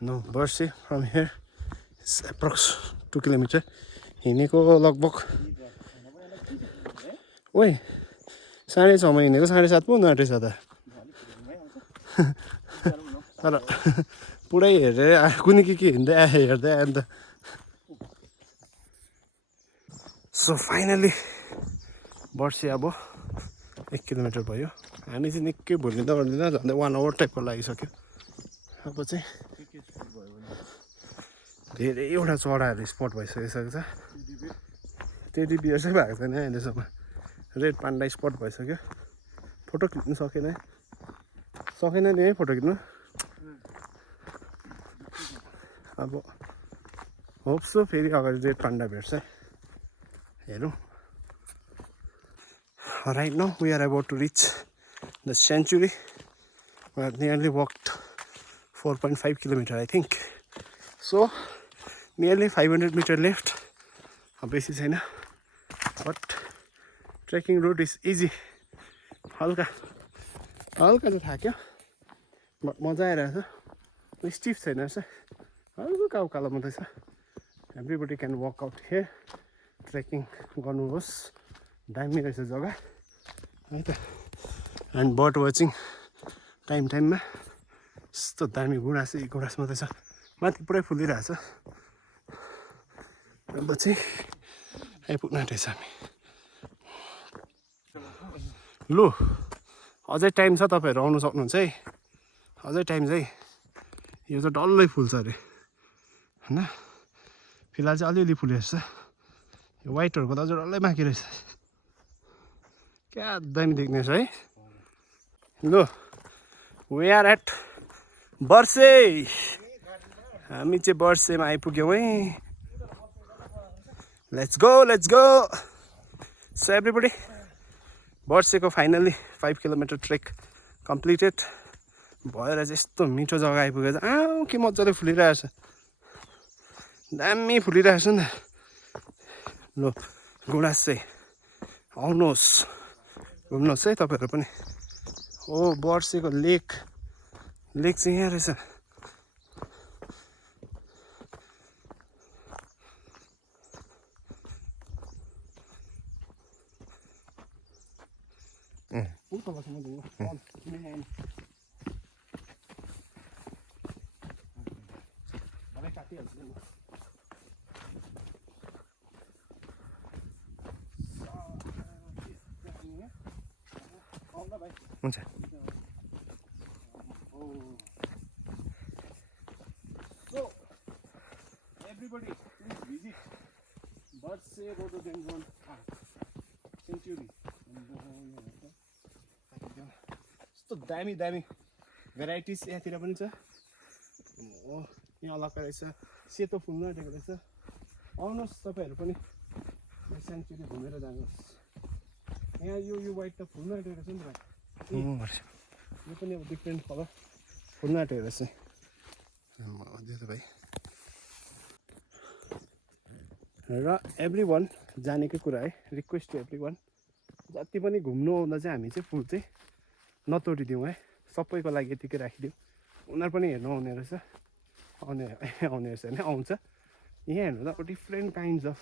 No, Bercy from here is approx 2 kilometers. हिँडेको लगभग ओइ 6:30 हिँडेको 7:30 पुग्नु आँटेछ त तर पुरै हेरेर कुनै के हिँड्दै आयो हेर्दै आयो नि त सो फाइनली बर्सी अब 1 किलोमिटर भयो हामी चाहिँ निकै भुलिँदा झन्डै 1 आवर टाइपको लागिसक्यो अब चाहिँ धेरैवटा चराहरू स्पट भइसकेको छ टेडी बियर चाहिँ भएको छैन अहिलेसम्म रेड पान्डा स्पट भइसक्यो फोटो खिच्नु सकेन नि है फोटो खिच्नु अब होप्सो फेरि अगाडि रेड पान्डा भेट्छ हेरौँ Right now we are about to reach the sanctuary. We have nearly walked 4.5 kilometers I think. So nearly 500 meters left. बेसी छैन but trekking route is easy. हल्का चाहिँ थाक्यो but मजा आइरहेछ स्टिफ छैन रहेछ हल्का उकालो मात्रै छ everybody can walk out here trekking गर्नुहोस् दामी रहेछ जग्गा है त एन्ड बर्ड वाचिङ टाइममा यस्तो दामी गुराँस मात्रै छ माथि पुरै फुलिरहेछ अब चाहिँ आइपुग्न आँटेछ हामी लु अझै टाइम छ तपाईँहरू आउनु सक्नुहुन्छ है अझै टाइम छ है यो चाहिँ डल्लै फुल्छ अरे होइन फिलहाल चाहिँ अलिअलि फुलेको छ यो वाइटहरूको त अझै डल्लै बाँकी रहेछ क्या दामी देख्ने छ है लु वी आर एट बर्से हामी चाहिँ बर्सेमा आइपुग्यौँ है लेट्स गो सो एभ्रीबडी बर्सेको फाइनली 5 किलोमिटर ट्रेक कम्प्लिटेड भएर चाहिँ यस्तो मिठो जग्गा आइपुगेछ के मजाले फुलिरहेछ दामी फुलिरहेछ नि ल गुराँस चाहिँ आउनुहोस् घुम्नुहोस् है तपाईँहरू पनि हो बर्सेको लेक चाहिँ यहाँ रहेछ हुन्छ So everybody please visit Bercy Rhododendron Sanctuary. यस्तो दामी भेराइटिज यहाँतिर पनि छ हो यहाँ अलग्गै रहेछ सेतो फुल्न आँटेको रहेछ आउनुहोस् तपाईँहरू पनि स्याङ्चुरी घुमेर जानुहोस् यहाँ यो वाइट त फुल्न आँटेको रहेछ नि त यो पनि अब डिफ्रेन्ट कलर फुल्न आँटेको रहेछ भाइ र एभ्री वान जानेकै कुरा है रिक्वेस्ट टु एभ्री वान जति पनि घुम्नु आउँदा चाहिँ हामी चाहिँ फुल चाहिँ नतोडिदिउँ है सबैको लागि यतिकै राखिदिउँ उनीहरू पनि हेर्नु आउने रहेछ आउने रहेछ होइन आउँछ यहाँ हेर्नु त डिफ्रेन्ट काइन्ड्स अफ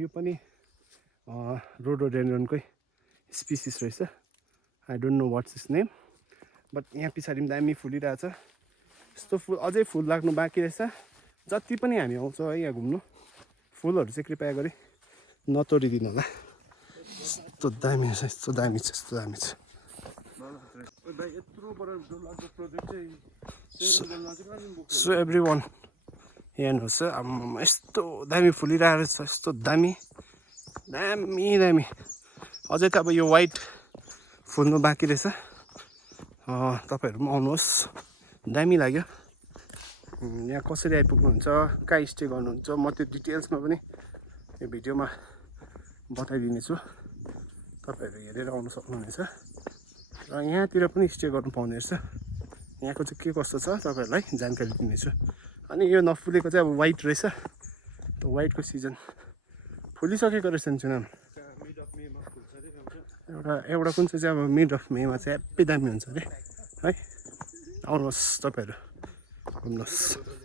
यो पनि रोडोडेन्ड्रनकै स्पिसिस रहेछ I don't know what's is name but यहाँ पछाडि पनि दामी फुलिरहेछ यस्तो फुल अझै फुल लाग्नु बाँकी रहेछ जति पनि हामी आउँछौँ है यहाँ घुम्नु फुलहरू चाहिँ कृपया गरी नतोडिदिनु होला यस्तो दामी छ सो एभ्री वान यहाँ हेर्नुहोस् यस्तो दामी फुलिरहेको छ यस्तो दामी अझै त अब यो वाइट फुल्नु बाँकी रहेछ तपाईँहरू पनि आउनुहोस् दामी लाग्यो यहाँ कसरी आइपुग्नुहुन्छ कहाँ स्टे गर्नुहुन्छ म त्यो डिटेल्समा पनि यो भिडियोमा बताइदिनेछु तपाईँहरू हेरेर आउनु सक्नुहुनेछ र यहाँतिर पनि स्टे गर्नु पाउने रहेछ यहाँको चाहिँ के कस्तो छ तपाईँहरूलाई जानकारी दिनेछु अनि यो नफुलेको चाहिँ अब वाइट रहेछ त्यो वाइटको सिजन फुलिसकेको रहेछ नि चुनाव एउटा कुन चाहिँ अब मिड अफ मेमा चाहिँ हेप्पी दामी हुन्छ अरे है आउनुहोस् तपाईँहरू घुम्नुहोस्